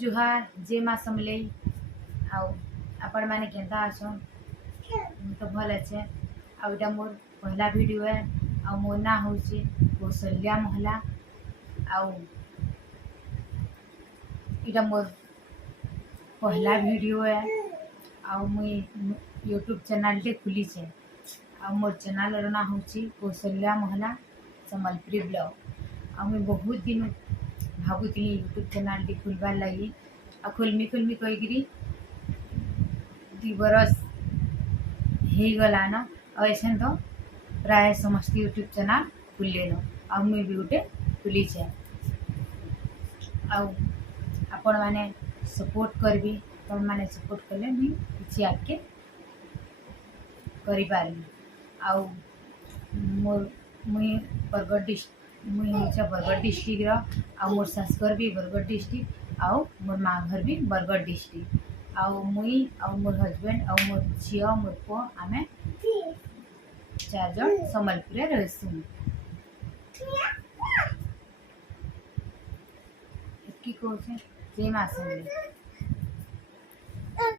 जुहार जे माँ समले आउ आपण मैंने केंता अछन तो भल अच्छे आउटा मोर पहला वीडियो है आ मोर ना हूँ कौशल्या महला आउ इटा मोर पहला वीडियो है आउ मुई यूट्यूब चैनल टे खुली छे आ मोर चैनल रो ना हूँ कौशल्या महला सम्बलपुरी ब्लॉग आ मुई बहुत दिन भावुली यूट्यूब चैनल टी खुलबार लगी आ खुलमी कहीकि 2 बरस हो गलान ऐसे तो प्राय समस्त यूट्यूब चैनल खुलेन आ मुई भी गोटे खुली आपण मैंने सपोर्ट करबी तब मैंने सपोर्ट कले मुई किसी आगे करी पारबी आउ मोर मुई बरगढ़ डिस्ट्रिक्ट आ मोर शासघर भी बरगढ़ डिस्ट्रिक्ट आउ मोर माँ घर भी बरगढ़ डिस्ट्रिक्ट आउ मुई आउ मोर हजबैंड आउ मोर झील मोर पुआ आमे 4 जन सम्बलपुर रहसु की कहूँ जय माँ समले।